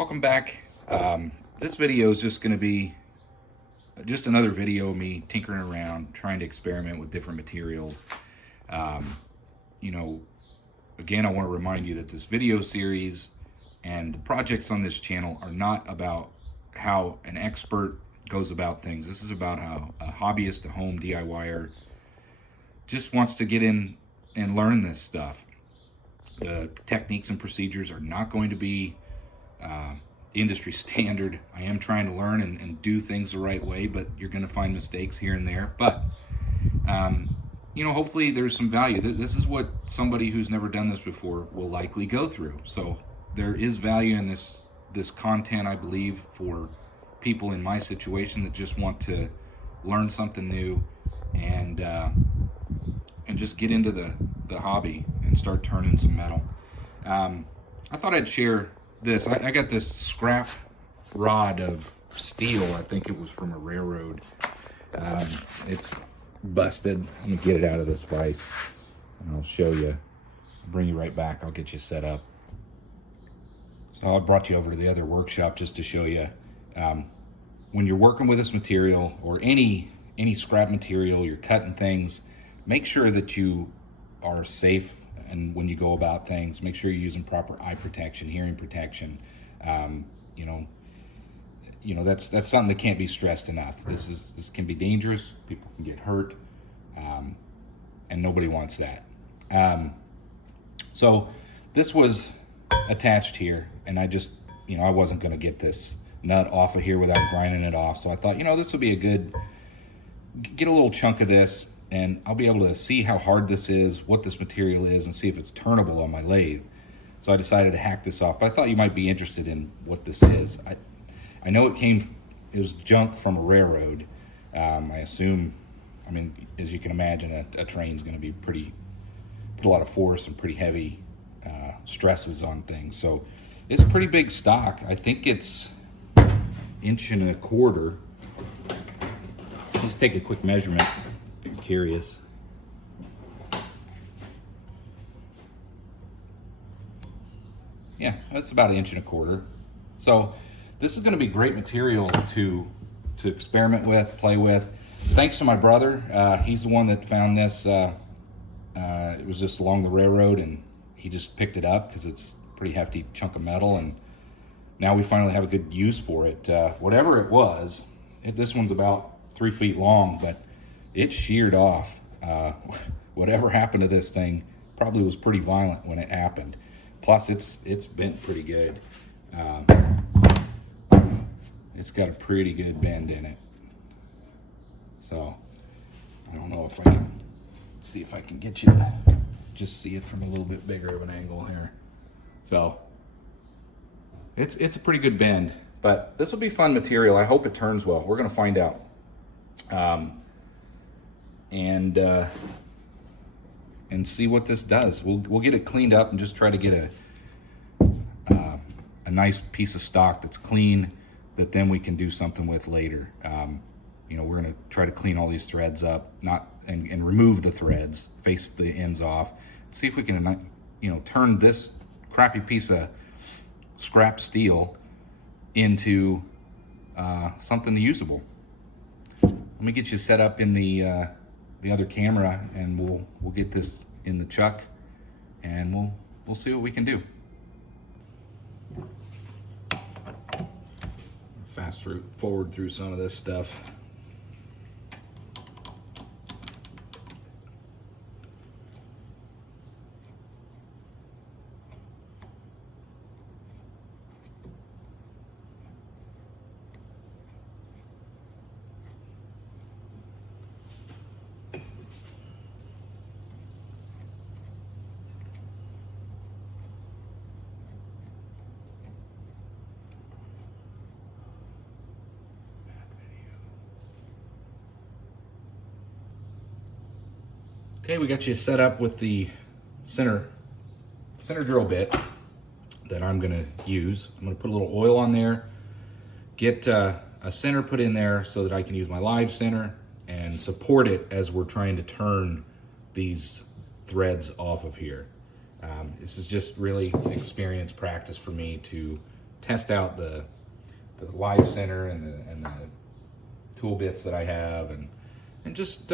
Welcome back. This video is just going to be just another video of me tinkering around, trying to experiment with different materials. You know, again, I want to remind you that this video series and the projects on this channel are not about how an expert goes about things. This is about how a hobbyist, a home DIYer just wants to get in and learn this stuff. The techniques and procedures are not going to be industry standard. I am trying to learn and do things the right way, but you're going to find mistakes here and there. But you know, hopefully there's some value. This is what somebody who's never done this before will likely go through. So there is value in this content, I believe, for people in my situation that just want to learn something new and just get into the hobby and start turning some metal. I thought I'd share this. I got this scrap rod of steel. I think it was from a railroad. It's busted. Let me get it out of this vise and I'll show you. I'll bring you right back. I'll get you set up. So I brought you over to the other workshop just to show you when you're working with this material or any scrap material, you're cutting things, make sure that you are safe. And when you go about things, make sure you're using proper eye protection, hearing protection. You know that's something that can't be stressed enough. This can be dangerous. People can get hurt, and nobody wants that. So this was attached here, and I just, I wasn't going to get this nut off of here without grinding it off. So I thought, this would be a good, get a little chunk of this, and I'll be able to see how hard this is, what this material is, and see if it's turnable on my lathe. So I decided to hack this off, but I thought you might be interested in what this is. I know it was junk from a railroad. I assume, as you can imagine, a train's gonna be put a lot of force and pretty heavy stresses on things. So it's a pretty big stock. I think it's 1.25 inches. Let's take a quick measurement if you're curious. Yeah, that's about 1.25 inches. So this is going to be great material to experiment with, play with. Thanks to my brother. He's the one that found this. It was just along the railroad, and he just picked it up because it's a pretty hefty chunk of metal, and now we finally have a good use for it. Whatever it was, this one's about 3 feet long, but it sheared off. Whatever happened to this thing probably was pretty violent when it happened. Plus, it's bent pretty good. It's got a pretty good bend in it. So I don't know if I can see if I can get you to just see it from a little bit bigger of an angle here. So it's a pretty good bend, but this will be fun material. I hope it turns well. We're gonna find out. And see what this does. We'll get it cleaned up and just try to get a nice piece of stock that's clean, that then we can do something with later. We're gonna try to clean all these threads up, and remove the threads, face the ends off, see if we can, turn this crappy piece of scrap steel into something usable. Let me get you set up in the other camera, and we'll get this in the chuck, and we'll see what we can do. Fast forward through some of this stuff. Okay, we got you set up with the center drill bit that I'm gonna use. I'm gonna put a little oil on there, get a center put in there so that I can use my live center and support it as we're trying to turn these threads off of here. This is just really experience practice for me to test out the live center and the tool bits that I have, and just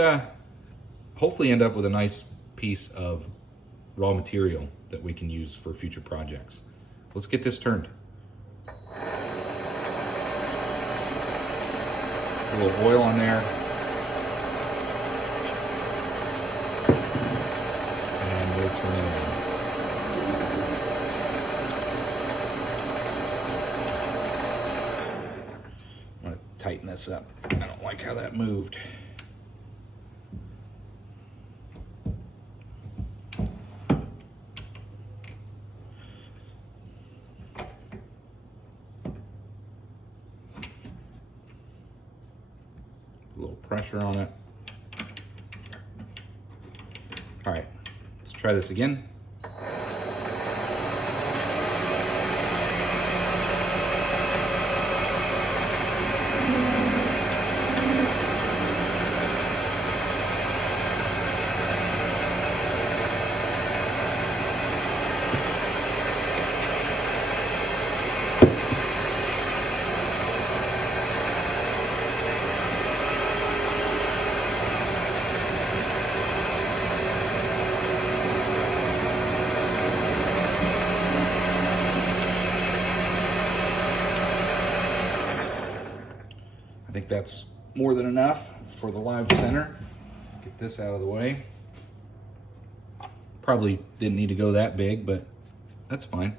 hopefully end up with a nice piece of raw material that we can use for future projects. Let's get this turned. A little oil on there. And we'll turn it on. I'm going to tighten this up. I don't like how that moved. A little pressure on it. All right, let's try this again. I think that's more than enough for the live center. Let's get this out of the way. Probably didn't need to go that big, but that's fine.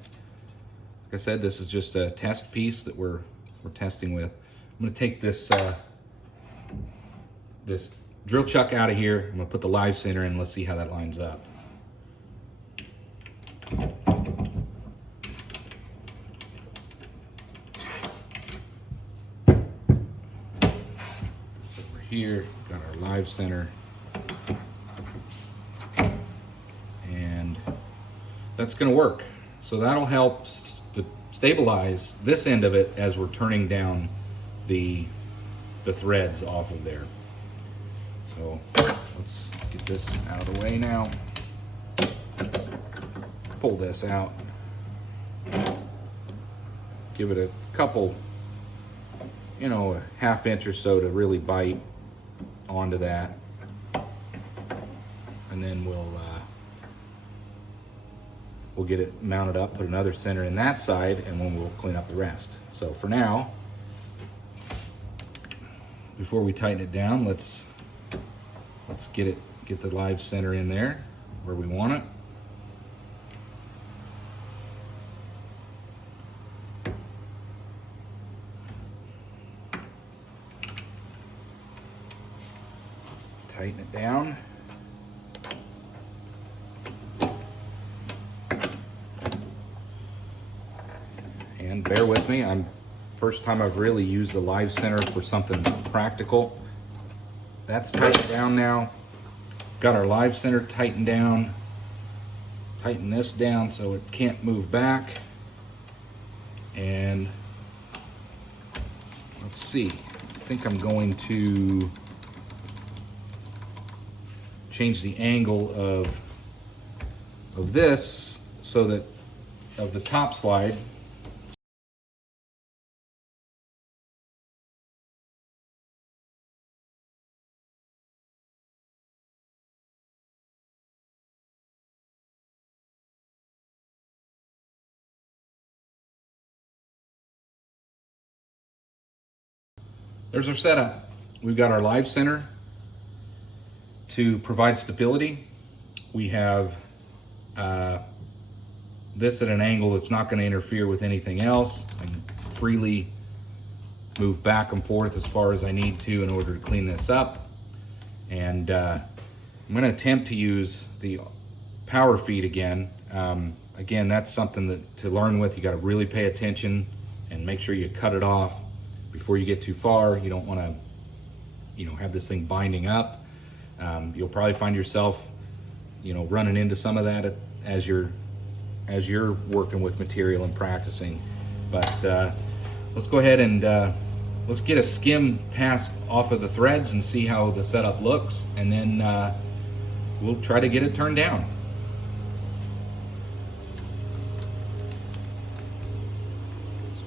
Like I said, this is just a test piece that we're testing with. I'm going to take this this drill chuck out of here. I'm going to put the live center in. Let's see how that lines up. Here, got our live center, and that's going to work. So that'll help to stabilize this end of it as we're turning down the threads off of there. So let's get this out of the way now. Pull this out. Give it a couple, a ½ inch or so to really bite onto that, and then we'll get it mounted up, put another center in that side, and then we'll clean up the rest. So for now, before we tighten it down, let's get the live center in there where we want it. Tighten it down. And bear with me, first time I've really used the live center for something practical. That's tightened down now. Got our live center tightened down. Tighten this down so it can't move back. And let's see, I think I'm going to change the angle of this so that of the top slide. There's our setup. We've got our live center to provide stability. We have this at an angle that's not going to interfere with anything else. I can freely move back and forth as far as I need to in order to clean this up. And I'm going to attempt to use the power feed again. Again, that's something that to learn with. You got to really pay attention and make sure you cut it off before you get too far. You don't want to, have this thing binding up. You'll probably find yourself, running into some of that as you're working with material and practicing. But let's go ahead and let's get a skim pass off of the threads and see how the setup looks, and then we'll try to get it turned down.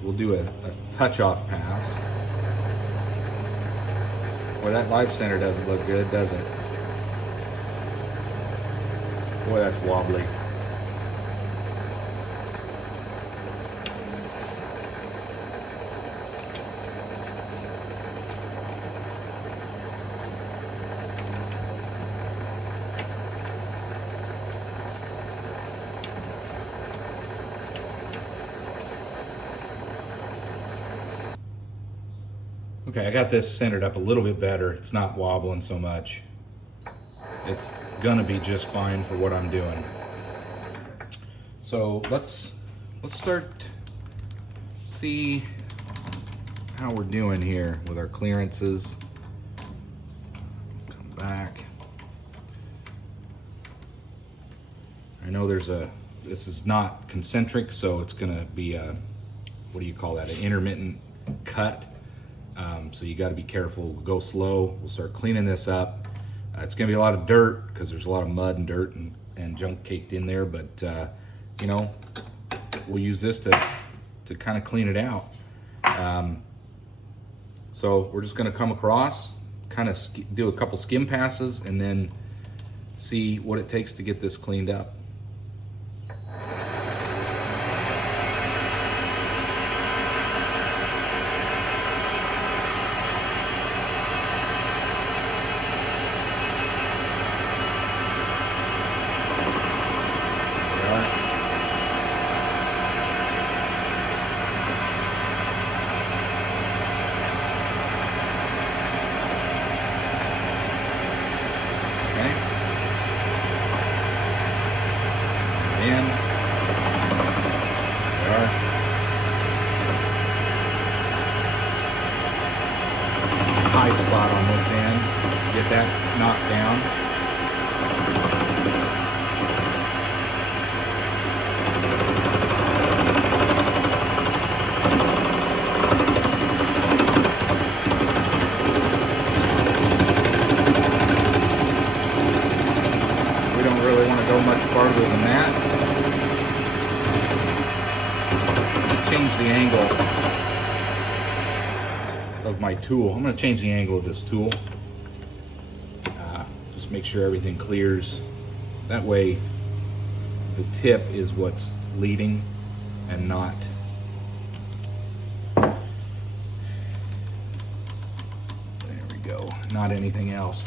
So we'll do a touch-off pass. Boy, that live center doesn't look good, does it? Boy, that's wobbly. Okay, I got this centered up a little bit better. It's not wobbling so much. It's gonna be just fine for what I'm doing. So let's start, see how we're doing here with our clearances. Come back. I know this is not concentric, so it's gonna be a, what do you call that, an intermittent cut. So you got to be careful. We'll go slow. We'll start cleaning this up. It's going to be a lot of dirt because there's a lot of mud and dirt and junk caked in there. But you know, we'll use this to kind of clean it out. So we're just going to come across, kind of do a couple skim passes, and then see what it takes to get this cleaned up. And there are. High spot on this end. Get that knocked down. We don't really want to go much farther than that. Change the angle of my tool. I'm going to change the angle of this tool. Just make sure everything clears. That way the tip is what's leading and not there we go, not anything else.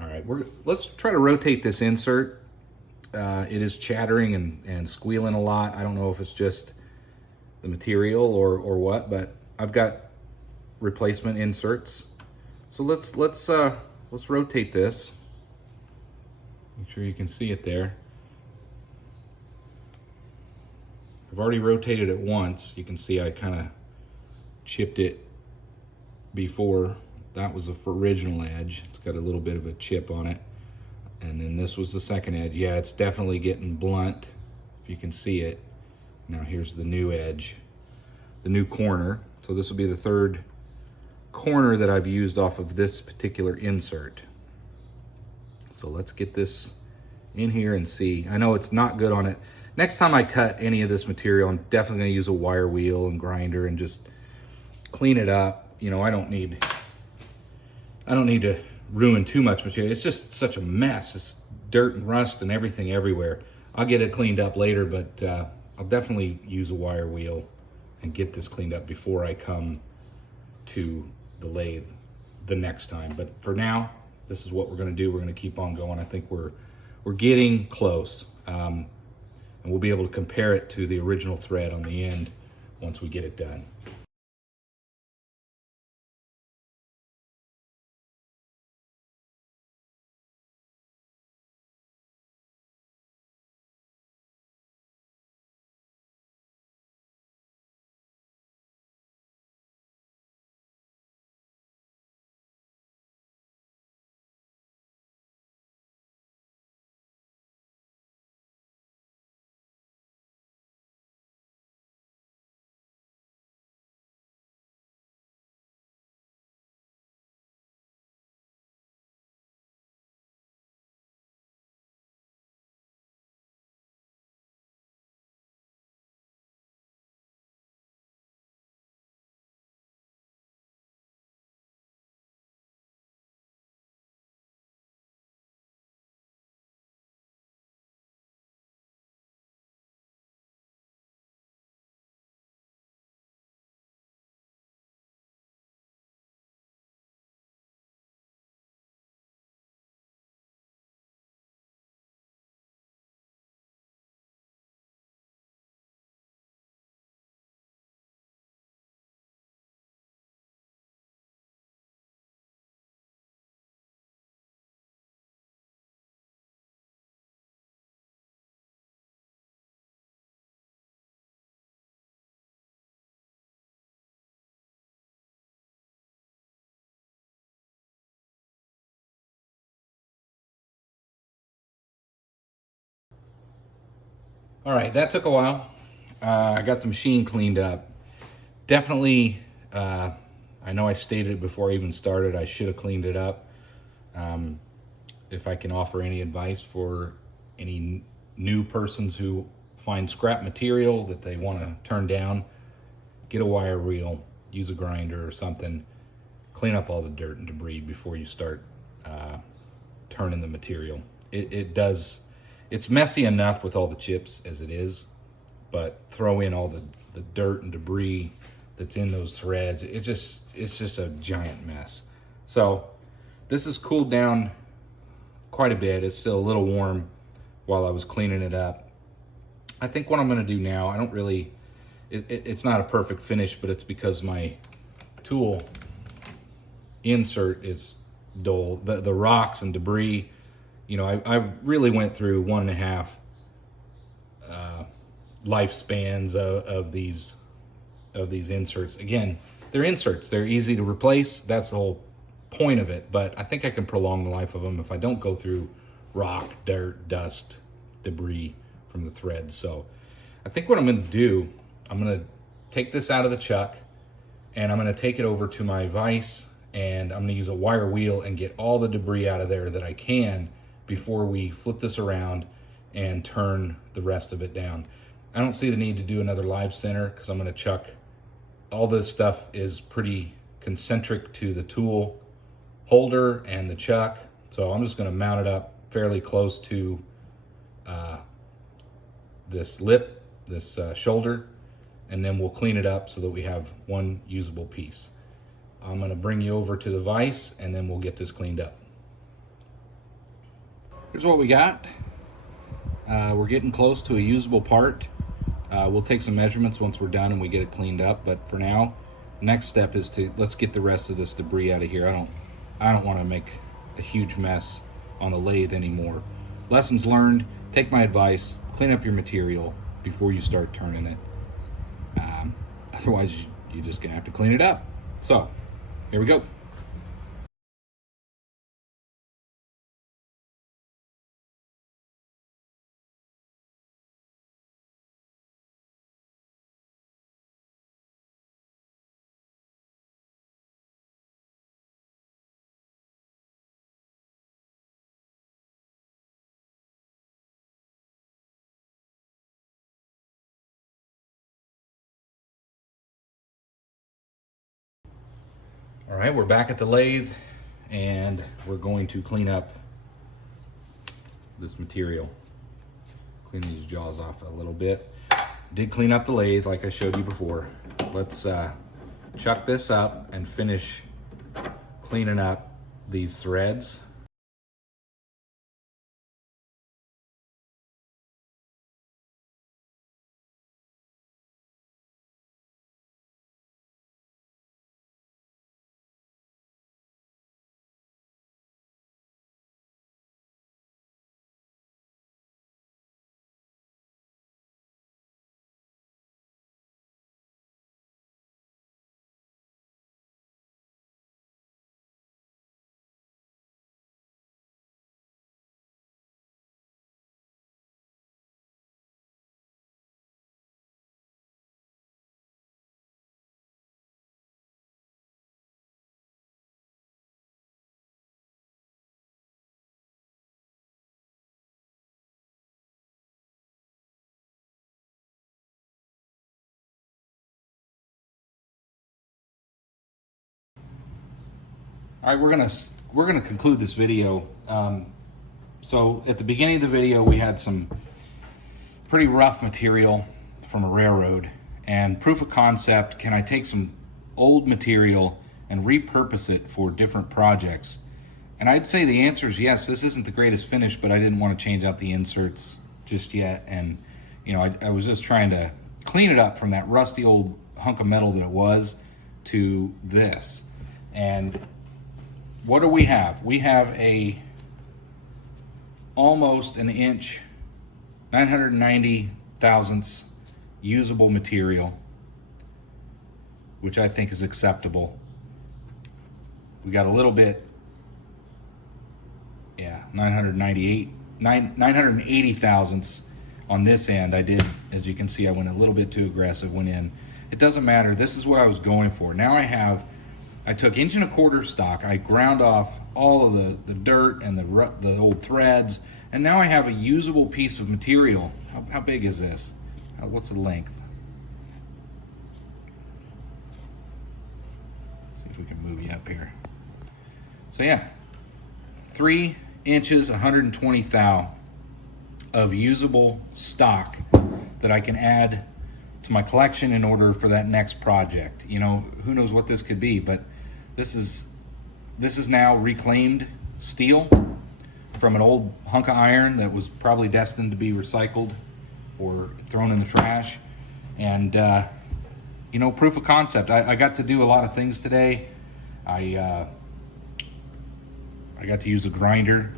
All right, let's try to rotate this insert. It is chattering and squealing a lot. I don't know if it's just the material or what, but I've got replacement inserts. So let's rotate this. Make sure you can see it there. I've already rotated it once. You can see I kind of chipped it before. That was the original edge. It's got a little bit of a chip on it. And then this was the second edge. Yeah, it's definitely getting blunt, if you can see it. Now here's the new edge, the new corner. So this will be the third corner that I've used off of this particular insert. So let's get this in here and see. I know it's not good on it. Next time I cut any of this material, I'm definitely going to use a wire wheel and grinder and just clean it up. You know, I don't need to ruin too much material. It's just such a mess. It's dirt and rust and everything everywhere. I'll get it cleaned up later, but I'll definitely use a wire wheel and get this cleaned up before I come to the lathe the next time. But for now, this is what we're going to do. We're going to keep on going. I think we're getting close, and we'll be able to compare it to the original thread on the end once we get it done. All right, that took a while. I got the machine cleaned up. Definitely, I know I stated it before I even started, I should have cleaned it up. Um, if I can offer any advice for any new persons who find scrap material that they want to turn down, get a wire wheel, use a grinder or something, clean up all the dirt and debris before you start turning the material. It's messy enough with all the chips as it is, but throw in all the dirt and debris that's in those threads. It's just a giant mess. So this has cooled down quite a bit. It's still a little warm while I was cleaning it up. I think what I'm gonna do now, I don't really, it's not a perfect finish, but it's because my tool insert is dull. The rocks and debris, you know, I really went through 1.5 lifespans of these inserts. Again, they're inserts. They're easy to replace. That's the whole point of it. But I think I can prolong the life of them if I don't go through rock, dirt, dust, debris from the threads. So I think what I'm going to do, I'm going to take this out of the chuck and I'm going to take it over to my vise and I'm going to use a wire wheel and get all the debris out of there that I can before we flip this around and turn the rest of it down. I don't see the need to do another live center because I'm going to chuck. All this stuff is pretty concentric to the tool holder and the chuck. So I'm just going to mount it up fairly close to this lip, this shoulder, and then we'll clean it up so that we have one usable piece. I'm going to bring you over to the vise and then we'll get this cleaned up. Here's what we got. We're getting close to a usable part. We'll take some measurements once we're done and we get it cleaned up, but for now, next step is let's get the rest of this debris out of here. I don't want to make a huge mess on the lathe anymore. Lessons learned, take my advice, clean up your material before you start turning it. Otherwise, you're just gonna have to clean it up. So, here we go. All right, we're back at the lathe and we're going to clean up this material. Clean these jaws off a little bit. Did clean up the lathe like I showed you before. Let's chuck this up and finish cleaning up these threads. All right, we're gonna conclude this video. So at the beginning of the video, we had some pretty rough material from a railroad, and proof of concept, can I take some old material and repurpose it for different projects? And I'd say the answer is yes. This isn't the greatest finish, but I didn't want to change out the inserts just yet. And you know, I was just trying to clean it up from that rusty old hunk of metal that it was to this. And what do we have? We have a almost an inch, 990 thousandths usable material, which I think is acceptable. We got a little bit, yeah, 980 thousandths on this end. I did, as you can see, I went a little bit too aggressive, went in. It doesn't matter. This is what I was going for. Now I took 1.25 inch stock. I ground off all of the dirt and the old threads, and now I have a usable piece of material. How big is this? What's the length? See if we can move you up here. So yeah, 3 inches, 120 thou of usable stock that I can add to my collection in order for that next project. You know, who knows what this could be, but this is now reclaimed steel from an old hunk of iron that was probably destined to be recycled or thrown in the trash. And you know, proof of concept. I got to do a lot of things today. I got to use a grinder,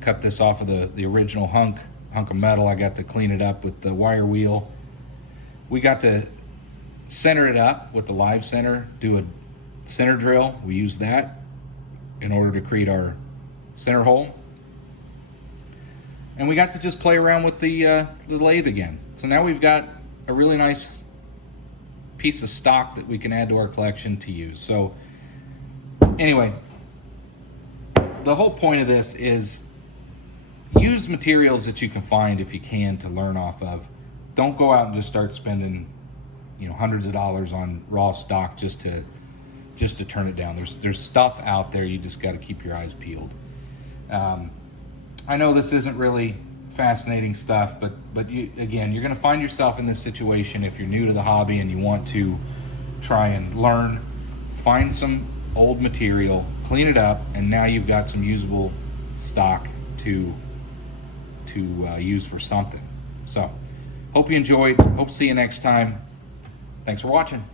cut this off of the original hunk of metal. I got to clean it up with the wire wheel. We got to center it up with the live center, do a center drill. We use that in order to create our center hole. And we got to just play around with the lathe again. So now we've got a really nice piece of stock that we can add to our collection to use. So anyway, the whole point of this is use materials that you can find if you can to learn off of. Don't go out and just start spending, you know, hundreds of dollars on raw stock just to turn it down. There's stuff out there. You just got to keep your eyes peeled. I know this isn't really fascinating stuff, but again, you're going to find yourself in this situation if you're new to the hobby and you want to try and learn. Find some old material, clean it up, and now you've got some usable stock to use for something. So hope you enjoyed. Hope to see you next time. Thanks for watching.